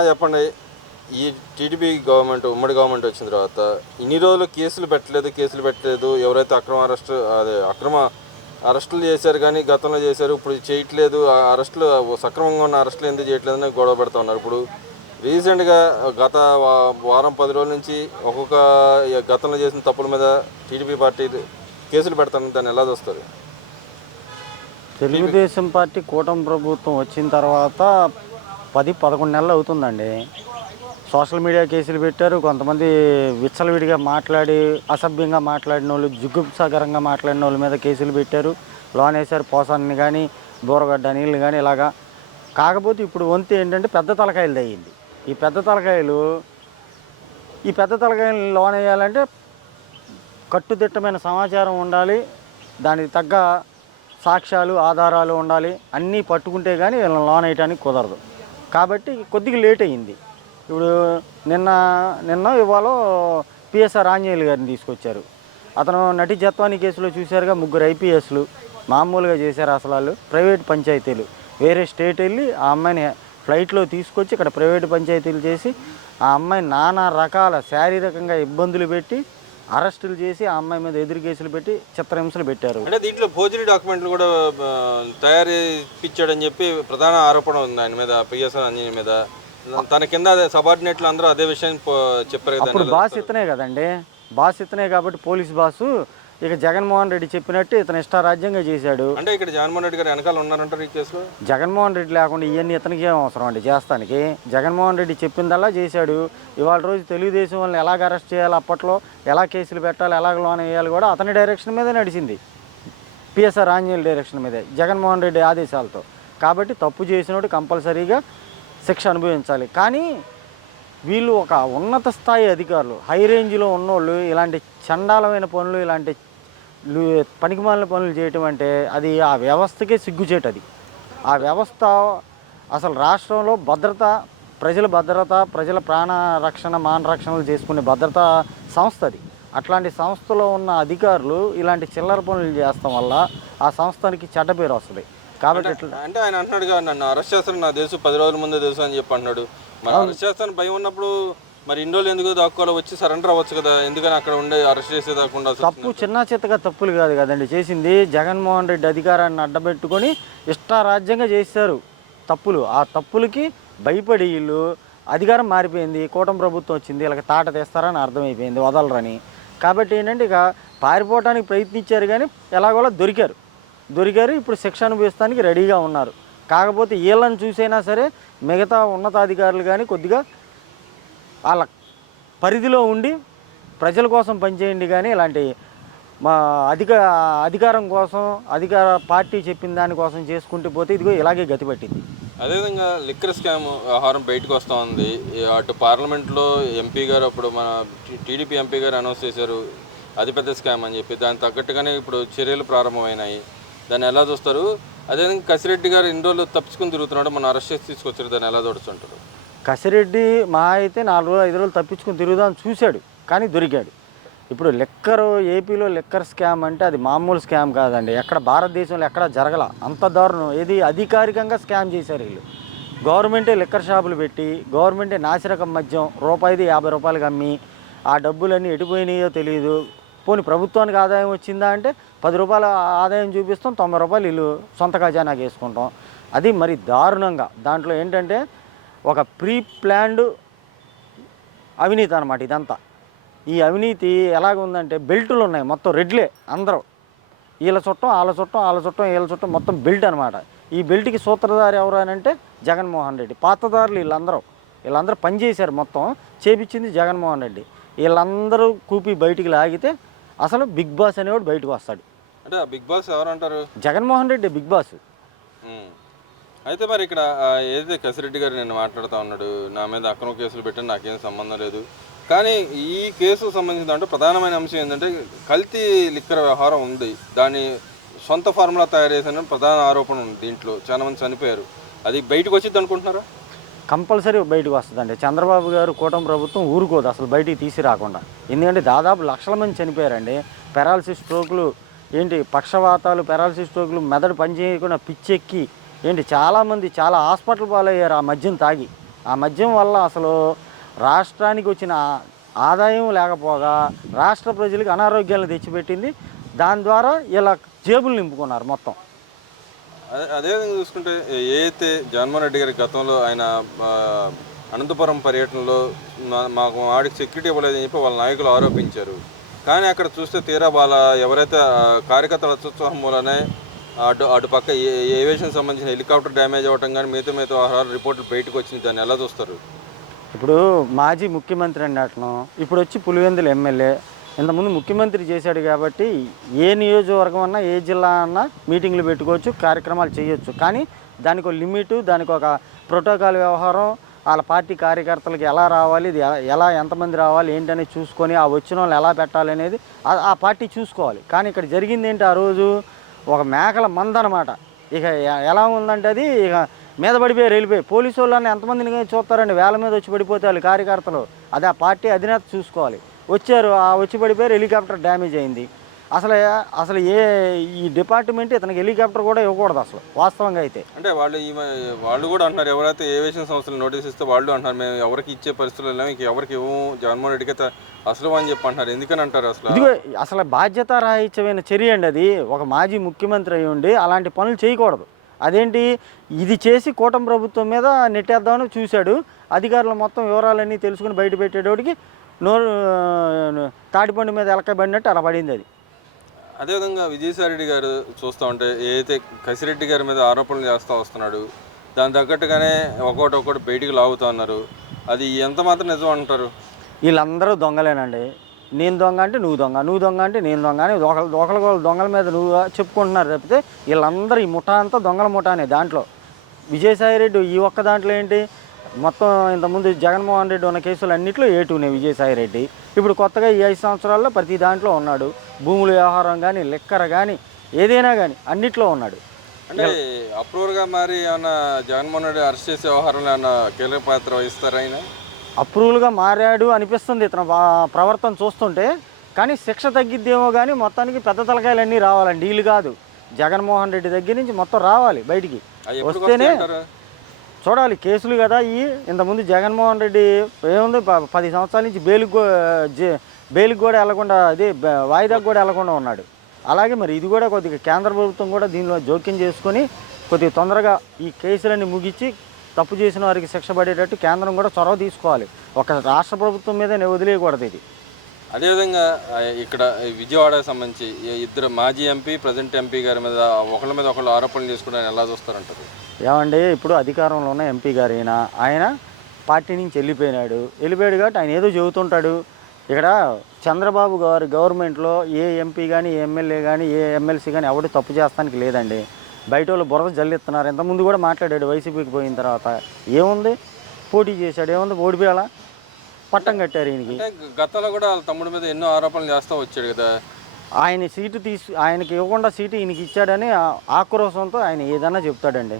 చెప్పండి. ఈ TDP government ఉమ్మడి గవర్నమెంట్ వచ్చిన తర్వాత ఇన్ని రోజులు కేసులు పెట్టలేదు. ఎవరైతే అక్రమ అరెస్టులు చేశారు కానీ గతంలో చేశారు, ఇప్పుడు చేయట్లేదు. ఆ అరెస్టులు సక్రమంగా ఉన్న అరెస్టులు ఎందుకు చేయట్లేదని గొడవ పెడతా ఉన్నారు. ఇప్పుడు రీసెంట్గా గత వారం 10 రోజుల నుంచి ఒక్కొక్క గతంలో చేసిన తప్పుల మీద టీడీపీ పార్టీ కేసులు పెడతాను. దాన్ని ఎలా చూస్తారు? తెలుగుదేశం పార్టీ కూటమి ప్రభుత్వం వచ్చిన తర్వాత 10-11 నెలలు అవుతుందండి. సోషల్ మీడియా కేసులు పెట్టారు. కొంతమంది విచ్చలవిడిగా మాట్లాడి అసభ్యంగా మాట్లాడిన వాళ్ళు, జుగుప్సాకరంగా మాట్లాడిన వాళ్ళ మీద కేసులు పెట్టారు. లోన్ వేశారు. పోసాన్ని కానీ, బోరగడ్డ నీళ్ళు కానీ ఇలాగా. కాకపోతే ఇప్పుడు వంతు ఏంటంటే పెద్ద తలకాయలు అయ్యింది. ఈ పెద్ద తలకాయలు లోన్ వేయాలంటే కట్టుదిట్టమైన సమాచారం ఉండాలి. దానికి తగ్గ సాక్ష్యాలు, ఆధారాలు ఉండాలి. అన్నీ పట్టుకుంటే కానీ వీళ్ళని లోన్ వేయడానికి కుదరదు. కాబట్టి కొద్దిగా లేట్ అయ్యింది. ఇప్పుడు నిన్న ఇవాళ పిఎస్ఆర్ ఆంజనేయులు గారిని తీసుకొచ్చారు. అతను నటి జత్వాని కేసులో చూశారుగా, 3 ఐపీఎస్లు మామూలుగా చేశారు. అసలు వాళ్ళు ప్రైవేట్ పంచాయతీలు వేరే స్టేట్ వెళ్ళి ఆ అమ్మాయిని ఫ్లైట్లో తీసుకొచ్చి ఇక్కడ ప్రైవేట్ పంచాయతీలు చేసి ఆ అమ్మాయిని నానా రకాల శారీరకంగా ఇబ్బందులు పెట్టి అరెస్టులు చేసి ఆ అమ్మాయి మీద ఎదురు కేసులు పెట్టి చిత్రహింసలు పెట్టారు. అంటే దీంట్లో ఫోర్జరీ డాక్యుమెంట్లు కూడా తయారు ఇప్పించాడని చెప్పి ప్రధాన ఆరోపణ ఉంది ఆయన మీద, పిఎస్ఆర్ ఆంజనేయుల మీద. తన కింద సబార్డినేట్లు అందరూ అదే విషయం చెప్పారు కదా. అప్పుడు బాస్ ఇతనే కదండి, బాస్ ఇతనే కాబట్టి పోలీస్ బాసు ఇక జగన్మోహన్ రెడ్డి చెప్పినట్టు ఇతను ఇష్టారాజ్యంగా చేశాడు. అంటే ఇక్కడ జగన్మోహన్ రెడ్డి గారు వెనకాల ఉన్నారంటారు ఈ కేసులో. జగన్మోహన్ రెడ్డి లేకుండా ఇవన్నీ ఇతనికి ఏం అవసరం అండి చేస్తానికి? జగన్మోహన్ రెడ్డి చెప్పిందల్లా చేశాడు. ఇవాళ రోజు తెలుగుదేశం వాళ్ళని ఎలాగ అరెస్ట్ చేయాలి, అప్పట్లో ఎలా కేసులు పెట్టాలి, ఎలాగ లోన్ వేయాలి కూడా అతని డైరెక్షన్ మీదే నడిచింది. పిఎస్ఆర్ ఆంజనేయుల డైరెక్షన్ మీదే, జగన్మోహన్ రెడ్డి ఆదేశాలతో. కాబట్టి తప్పు చేసినోడు కంపల్సరీగా శిక్ష అనుభవించాలి. కానీ వీళ్ళు ఒక ఉన్నత స్థాయి అధికారులు, హై రేంజ్లో ఉన్నోళ్ళు ఇలాంటి చండాలమైన పనులు, ఇలాంటి పనికిమాలిన పనులు చేయటం అంటే అది ఆ వ్యవస్థకే సిగ్గుచేటు. అది ఆ వ్యవస్థ అసలు రాష్ట్రంలో భద్రత, ప్రజల ప్రాణ రక్షణ, మాన రక్షణలు చేసుకునే భద్రతా సంస్థ అది. అట్లాంటి సంస్థలో ఉన్న అధికారులు ఇలాంటి చిల్లర పనులు చేస్తాం వల్ల ఆ సంస్థకి చెడ్డ పేరు వస్తుంది. కాబట్టి అంటే ఆయన అంటున్నాడుగా, నన్ను అరెస్ట్ చేస్తాను, నా తెలుసు, 10 రోజుల ముందే తెలుసు అని చెప్పి అంటున్నాడు. మరి అరెస్ట్ చేస్తాను భయం ఉన్నప్పుడు మరి ఇన్ని రోజులు ఎందుకు దాక్కోవాలి? వచ్చి సరెండర్ అవ్వచ్చు కదా, ఎందుకని అక్కడ ఉండే అరెస్ట్ చేసే దాకుండా? తప్పు చిన్న చిత్తగా తప్పులు కాదు కదండి చేసింది. జగన్మోహన్ రెడ్డి అధికారాన్ని అడ్డబెట్టుకొని ఇష్టారాజ్యంగా చేశారు తప్పులు. ఆ తప్పులకి భయపడి వీళ్ళు అధికారం మారిపోయింది, కూటమి ప్రభుత్వం వచ్చింది, వీళ్ళకి తాట తీస్తారని అర్థమైపోయింది, వదలరని. కాబట్టి ఏంటంటే ఇక పారిపోవడానికి ప్రయత్నించారు కానీ ఎలాగోలా దొరికారు. ఇప్పుడు శిక్ష అనుభవిస్తానికి రెడీగా ఉన్నారు. కాకపోతే వీళ్ళని చూసైనా సరే మిగతా ఉన్నతాధికారులు కానీ కొద్దిగా వాళ్ళ పరిధిలో ఉండి ప్రజల కోసం పనిచేయండి. కానీ ఇలాంటి మా అధికారం కోసం, అధికార పార్టీ చెప్పిన దానికోసం చేసుకుంటూ పోతే ఇదిగో ఇలాగే గతి పట్టింది. అదేవిధంగా లిక్కర్ స్కామ్ వ్యవహారం బయటకు వస్తూ ఉంది. అటు పార్లమెంట్లో ఎంపీ గారు, అప్పుడు మన టీడీపీ ఎంపీ గారు అనౌన్స్ చేశారు అది పెద్ద స్కామ్ అని చెప్పి. దానికి తగ్గట్టుగానే ఇప్పుడు చర్యలు ప్రారంభమైనాయి. దాన్ని ఎలా చూస్తారు? అదేవిధంగా కసిరెడ్డి గారు ఇన్ని రోజులు తప్పించుకుని తిరుగుతున్నాడు, మన అరెస్ట్ చేసి తీసుకొచ్చారు, దాన్ని ఎలా చూడుతుంటారు? కసిరెడ్డి మా అయితే 4-5 రోజులు తప్పించుకుని తిరుగుదామని చూశాడు కానీ దొరికాడు. ఇప్పుడు ఏపీలో లిక్కర్ స్కామ్ అంటే అది మామూలు స్కామ్ కాదండి. ఎక్కడ భారతదేశంలో ఎక్కడ జరగల అంత దారుణం. ఏది అధికారికంగా స్కామ్ చేశారు వీళ్ళు. గవర్నమెంటే లిక్కర్ షాపులు పెట్టి, గవర్నమెంటే నాసిరకం మద్యం రూపాయిది 50 రూపాయలకి అమ్మి ఆ డబ్బులన్నీ ఎటుపోయినాయో తెలియదు. పోనీ ప్రభుత్వానికి ఆదాయం వచ్చిందా అంటే 10 రూపాయల ఆదాయం చూపిస్తాం, 90 రూపాయలు వీళ్ళు సొంత ఖజానాకి వేసుకుంటాం. అది మరి దారుణంగా. దాంట్లో ఏంటంటే ఒక ప్రీ ప్లాన్డ్ అవినీతి అన్నమాట ఇదంతా. ఈ అవినీతి ఎలాగ ఉందంటే బెల్టులు ఉన్నాయి మొత్తం, రెడ్లే అందరూ, వీళ్ళ చుట్టం వీళ్ళ చుట్టం మొత్తం బెల్ట్ అనమాట. ఈ బెల్ట్కి సూత్రధారి ఎవరు అని అంటే జగన్మోహన్ రెడ్డి. పాతదారులు వీళ్ళందరూ పనిచేశారు, మొత్తం చేపించింది జగన్మోహన్ రెడ్డి. వీళ్ళందరూ కూపి బయటికి లాగితే అసలు బిగ్ బాస్ అనేవాడు బయటకు వస్తాడు. అంటే బిగ్ బాస్ ఎవరంటారు? Jaganmohan Reddy big boss. అయితే మరి ఇక్కడ ఏదైతే కసిరెడ్డి గారు నేను మాట్లాడుతూ ఉన్నాడు, నా మీద అక్రమ కేసులు పెట్టని నాకేం సంబంధం లేదు. కానీ ఈ కేసుకు సంబంధించిన అంటే ప్రధానమైన అంశం ఏంటంటే కల్తీ లిక్కర్ వ్యవహారం ఉంది. దాని సొంత ఫార్ములా తయారు చేసిన ప్రధాన ఆరోపణ ఉంది. దీంట్లో చాలా మంది చనిపోయారు. అది బయటకు వచ్చింది అనుకుంటున్నారా? కంపల్సరీ బయటకు వస్తుందండి. చంద్రబాబు గారు కూటమి ప్రభుత్వం ఊరుకోదు అసలు బయటికి తీసి రాకుండా. ఎందుకంటే దాదాపు లక్షల మంది చనిపోయారండి. పెరాలసిస్ స్ట్రోకులు ఏంటి, పక్షవాతాలు, పెరాలసిస్ స్ట్రోకులు, మెదడు పనిచేయకుండా పిచ్చెక్కి ఏంటి చాలామంది చాలా హాస్పిటల్ పాలయ్యారు ఆ మద్యం తాగి. ఆ మద్యం వల్ల అసలు రాష్ట్రానికి వచ్చిన ఆదాయం లేకపోగా రాష్ట్ర ప్రజలకు అనారోగ్యాలను తెచ్చిపెట్టింది. దాని ద్వారా ఇలా జేబులు నింపుకున్నారు మొత్తం. అదే విధంగా చూసుకుంటే ఏదైతే జగన్మోహన్ రెడ్డి గారి గతంలో ఆయన అనంతపురం పర్యటనలో మాకు వాడికి సెక్యూరిటీ ఇవ్వలేదని చెప్పి వాళ్ళ నాయకులు ఆరోపించారు. కానీ అక్కడ చూస్తే తీరా వాళ్ళ ఎవరైతే కార్యకర్తల అత్యుత్సాహం మూలనే అటు పక్క ఏవియేషన్ సంబంధించిన హెలికాప్టర్ డ్యామేజ్ అవ్వటం కానీ మిగతా రిపోర్టులు బయటకు వచ్చింది. దాన్ని ఎలా చూస్తారు? ఇప్పుడు మాజీ ముఖ్యమంత్రి అండి అతను, ఇప్పుడు వచ్చి పులివెందుల ఎమ్మెల్యే. ఇంతకుముందు ముఖ్యమంత్రి చేశాడు కాబట్టి ఏ నియోజకవర్గం అన్నా ఏ జిల్లా అన్నా మీటింగ్లు పెట్టుకోవచ్చు, కార్యక్రమాలు చేయొచ్చు. కానీ దానికి ఒక లిమిటు, దానికి ఒక ప్రోటోకాల్ వ్యవహారం, వాళ్ళ పార్టీ కార్యకర్తలకు ఎలా రావాలి, ఇది ఎలా ఎంతమంది రావాలి ఏంటనేది చూసుకొని ఆ వచ్చిన వాళ్ళు ఎలా పెట్టాలి అనేది ఆ పార్టీ చూసుకోవాలి. కానీ ఇక్కడ జరిగింది ఏంటి, ఆ రోజు ఒక మేకల మంద అనమాట. ఇక ఎలా ఉందంటే అది ఇక మీద పడిపోయారు, వెళ్ళిపోయి పోలీసు వాళ్ళని ఎంతమందిని చూస్తారండి, వేల మీద వచ్చి పడిపోతే వాళ్ళు కార్యకర్తలు. అది ఆ పార్టీ అధినేత చూసుకోవాలి. వచ్చారు, వచ్చి పడిపోయారు, హెలికాప్టర్ డ్యామేజ్ అయింది. అసలు ఈ డిపార్ట్మెంట్ ఇతనికి హెలికాప్టర్ కూడా ఇవ్వకూడదు అసలు వాస్తవంగా అయితే. అంటే వాళ్ళు కూడా అంటున్నారు, ఎవరైతే ఏవియేషన్ సంస్థలు నోటీస్ ఇస్తే వాళ్ళు అంటున్నారు మేము ఎవరికి ఇచ్చే పరిస్థితులు లేవు, ఇంక ఎవరికి ఇవ్వము, జగన్మోహన్ రెడ్డికి అయితే అసలు అని చెప్పి అంటున్నారు. ఎందుకని అంటారు అసలు? ఇదిగో అసలు బాధ్యతారాహిత్యమైన చర్య అండి అది. ఒక మాజీ ముఖ్యమంత్రి అయి ఉండి అలాంటి పనులు చేయకూడదు. అదేంటి, ఇది చేసి కూటమి ప్రభుత్వం మీద నెట్టేద్దామని చూశాడు. అధికారులు మొత్తం వివరాలన్నీ తెలుసుకుని బయట పెట్టేటోడికి తాటిపండు మీద ఎలకబడినట్టు అలా పడింది అది. అదేవిధంగా విజయసాయిరెడ్డి గారు చూస్తూ ఉంటే ఏదైతే కసిరెడ్డి గారి మీద ఆరోపణలు చేస్తూ వస్తున్నాడు, దాని తగ్గట్టుగానే ఒక్కొక్కటి బయటికి లాగుతూ ఉన్నారు. అది ఎంత మాత్రం నిజం అంటారు? వీళ్ళందరూ దొంగలేనండి. నేను దొంగ అంటే నువ్వు దొంగ, నువ్వు దొంగ అంటే నేను దొంగ అని దొంగల మీద నువ్వు చెప్పుకుంటున్నారు తప్పితే వీళ్ళందరూ ఈ ముఠా అంతా దొంగల ముఠానే. దాంట్లో విజయసాయిరెడ్డి ఈ ఒక్క దాంట్లో ఏంటి, మొత్తం ఇంతకుముందు జగన్మోహన్ రెడ్డి ఉన్న కేసులు అన్నింటిలో ఏటూనే విజయసాయిరెడ్డి. ఇప్పుడు కొత్తగా ఈ 5 సంవత్సరాల్లో ప్రతి దాంట్లో ఉన్నాడు. భూముల వ్యవహారం కానీ, లిక్కర్ కానీ, ఏదైనా కానీ అన్నిట్లో ఉన్నాడు. అంటే అప్రూవర్గా మరి ఏమన్నా జగన్మోహన్ రెడ్డి అరెస్ట్ చేసే వ్యవహారంలో ఏమన్నా కీలక పాత్ర వహిస్తారు ఆయన? అప్రూవల్గా మారాడు అనిపిస్తుంది ఇతను ప్రవర్తన చూస్తుంటే. కానీ శిక్ష తగ్గిద్దేమో కానీ మొత్తానికి పెద్ద తలకాయలన్నీ రావాలండి. వీళ్ళు కాదు, జగన్మోహన్ రెడ్డి దగ్గర నుంచి మొత్తం రావాలి బయటికి. వస్తేనే చూడాలి కేసులు కదా ఇవి. ఇంతకుముందు జగన్మోహన్ రెడ్డి ఏముంది 10 సంవత్సరాల నుంచి బెయిల్కి కూడా వెళ్లకుండా, అదే వాయిదాకు కూడా వెళ్లకుండా ఉన్నాడు. అలాగే మరి ఇది కూడా కొద్దిగా కేంద్ర ప్రభుత్వం కూడా దీనిలో జోక్యం చేసుకొని కొద్దిగా తొందరగా ఈ కేసులన్నీ ముగించి తప్పు చేసిన వారికి శిక్ష పడేటట్టు కేంద్రం కూడా చొరవ తీసుకోవాలి. ఒక రాష్ట్ర ప్రభుత్వం మీదనే వదిలేయకూడదు ఇది. అదేవిధంగా ఇక్కడ విజయవాడకు సంబంధించి ఇద్దరు మాజీ ఎంపీ, ప్రజెంట్ ఎంపీ గారి మీద ఒకళ్ళ మీద ఒకళ్ళు ఆరోపణలు చేసుకోవడానికి ఎలా చూస్తారంటారు? ఏమండి, ఇప్పుడు అధికారంలో ఉన్న ఎంపీ గారు ఆయన పార్టీ నుంచి వెళ్ళిపోయాడు కాబట్టి ఆయన ఏదో చెబుతుంటాడు. ఇక్కడ చంద్రబాబు గారు గవర్నమెంట్లో ఏ ఎంపీ కానీ, ఏ ఎమ్మెల్యే కానీ, ఏ ఎమ్మెల్సీ కానీ ఎవడు తప్పు చేస్తానికి లేదండి. బయట వాళ్ళు బురద జల్లిస్తున్నారు. ఇంతకుముందు కూడా మాట్లాడాడు వైసీపీకి పోయిన తర్వాత. ఏముంది, పోటీ చేశాడు, ఏముంది, ఓడిపోయాలా, పట్టం కట్టారు ఈయనకి. గతంలో కూడా వాళ్ళ తమ్ముడి మీద ఎన్నో ఆరోపణలు చేస్తూ వచ్చాడు కదా. ఆయనకి ఇవ్వకుండా సీటు ఈయనకి ఇచ్చాడని ఆక్రోశంతో ఆయన ఏదన్నా చెప్తాడండి.